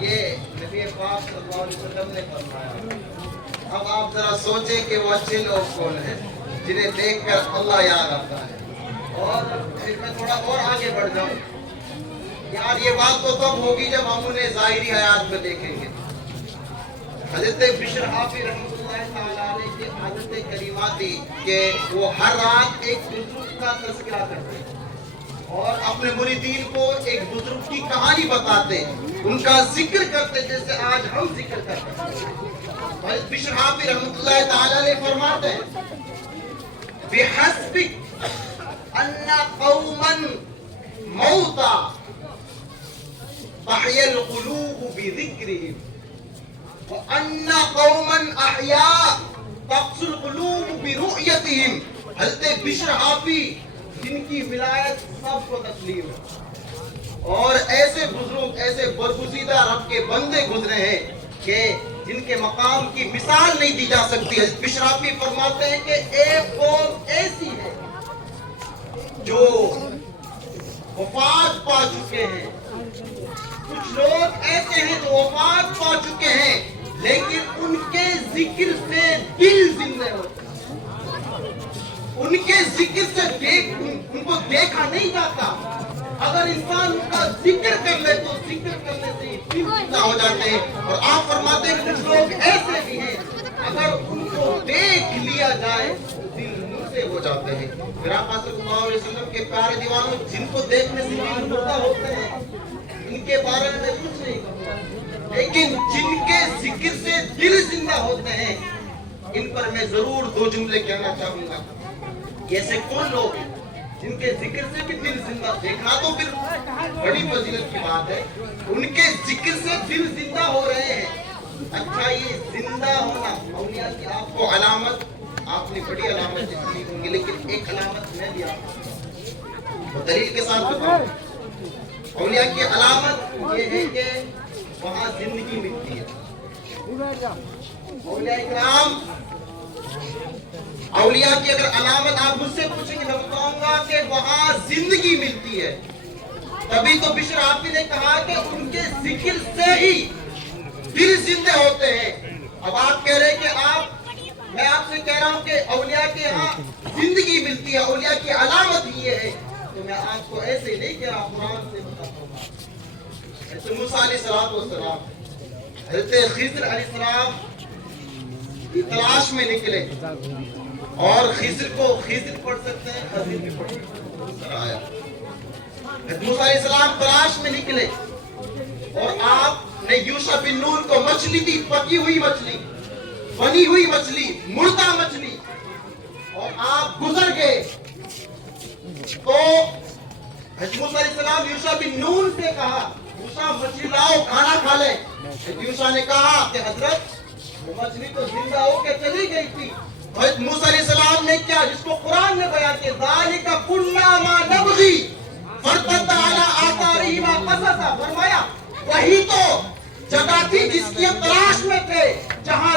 یہ نبی پاک صلی اللہ علیہ وسلم نے فرمایا. अब आप जरा सोचें कि वो अच्छे लोग कौन हैं जिन्हें देखकर अल्लाह याद आता है। और फिर मैं थोड़ा और आगे बढ़ जाऊं यार, ये बात तो तब होगी जब हम उन्हें ज़ाहिरी हयात में देखेंगे। हज़रत बिशर हाफी रहमतुल्लाह तआला अलैह की आदत करीमा थी कि वो हर रात एक बुजुर्ग का तज़किरा करते और अपने मुरीदीन को एक बुजुर्ग की कहानी बताते, उनका जिक्र करते जैसे आज हम जिक्र करते हैं। हज़रत बिशर हाफी रहमतुल्लाह तआला अलैह फरमाते हैं, बिहस्बिक अन्ना कौमन मौता तहयल कुलूब बिज़िक्रिहिम व अन्ना कौमन अहया तक़सुल कुलूब बिरुयतिहिम। हज़रत बिशर हाफी जिनकी विलायत सबको तस्लीम है और ऐसे बुजुर्ग, ऐसे बरगुज़ीदा रब के बंदे गुजरे हैं कि जिनके मकाम की मिसाल नहीं दी जा सकती है। बिशर हाफी फरमाते हैं कि एक कौम ऐसी है जो वफात पा चुके हैं, कुछ लोग ऐसे हैं जो वफात पा चुके हैं लेकिन उनके जिक्र से दिल जिंदा होते हैं, उनके जिक्र से उनको देखा नहीं जाता। अगर इंसान उनका जिक्र कर ले तो जिक्र करने से दिल जिंदा हो जाते हैं। और आप फरमाते हैं कुछ लोग ऐसे भी हैं अगर उनको देख लिया जाए तो दिल मुर्दे हो जाते हैं। फिर आप सल्लल्लाहु अलैहि वसल्लम के प्यारे दीवानों, जिनको देखने से दिल मुर्दा होते हैं इनके बारे में कुछ नहीं कहूँगा, लेकिन जिनके जिक्र से दिल जिंदा होते हैं इन पर मैं जरूर दो जुमले कहना चाहूंगा। ऐसे कौन लोग हैं जिनके जिक्र से भी दिल जिंदा, देखना तो फिर बड़ी फजीलत की बात है, उनके जिक्र से दिल जिंदा हो रहे हैं। अच्छा, ये जिंदा होना औलिया की आपको अलामत, आपने बड़ी अलामत दी होंगी, लेकिन एक अलामत मैं भी आपको दलील के साथ बताऊं। औलिया की अलामत ये है कि वहाँ जिंदगी मिलती है। औलिया इकराम, औलिया की अगर अलामत आप मुझसे पूछेंगे मैं बताऊंगा कि वहाँ जिंदगी मिलती है। तभी तो बिशर हाफी ने कहा कि उनके जिक्र से ही दिल जिंदे होते हैं। अब आप कह रहे हैं कि मैं आपसे कह रहा हूँ कि औलिया के यहाँ जिंदगी मिलती है, औलिया की अलामत ही ये है, तो मैं आपको ऐसे नहीं कह रहा, कुरान से बताता हूँ। ऐसे मूसा अलैहिस्सलाम, हज़रत खिज़र अलैहिस्सलाम की तलाश में निकले और खिज़र को खिज़र पढ़ सकते हैं, खज़ीर भी पढ़ सकते हैं। मूसा अलैहिस्सलाम तलाश में निकले और आपने यूशा बिन नून को मछली दी, पकी हुई मछली, बनी हुई मछली, मुर्दा मछली, और आप गुजर गए। तो मूसा अलैहिस्सलाम यूशा बिन नून से कहा, यूशा मछली लाओ, खाना खा ले। यूशा ने कहा कि हजरत वो मछली तो जिंदा होकर चली गई थी। हज़रत मूसा अलैहिस्सलाम ने क्या, जिसको कुरान में बयान किया, ज़ालिका कुन्ना मा नबगी फरतद्दा अला आसारिहिमा क़ससा, फरमाया वही तो जगह थी जिसकी हम तलाश में थे, जहाँ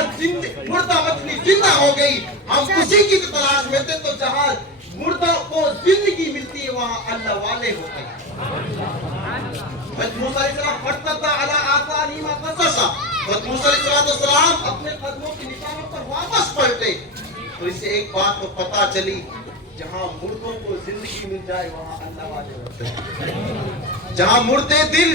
मुर्दा मछली जिंदा हो गई, हम उसी की तलाश में थे। तो जहाँ मुर्दा को जिंदगी मिलती है वहाँ अल्लाह वाले होते हैं। हज़रत मूसा अलैहिस्सलाम फरतद्दा अला आसारिहिमा क़ससा, हज़रत मूसा अलैहिस्सलाम अपने कदमों के निशानों पर वापस पलटे। तो इससे एक बात तो पता चली, जहाँ मुर्दों को जिंदगी मिल जाए वहाँ अल्लाह वाले होते हैं, जहाँ मुर्दे दिल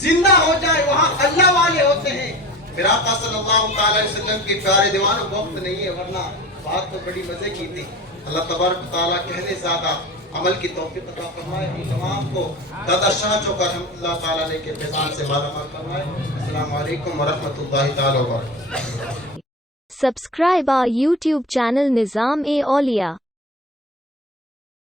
जिंदा हो जाए वहाँ अल्लाह वाले होते हैं। फिर आका सल्लल्लाहु अलैहि वसल्लम के प्यारे दीवानों, वक्त नहीं है वरना बात तो बड़ी मजे की थी। अल्लाह तबारक व तआला कहने ज़्यादा अमल की तौफीक अता फरमाए। हम तमाम को दादा शाह चौका रहमतुल्लाह ताला अलैह के फैज़ान से मालामाल फरमाए। अस्सलामु अलैकुम व रहमतुल्लाहि ताला व बरकातहू। Subscribe our YouTube channel Nizam-e-Auliya.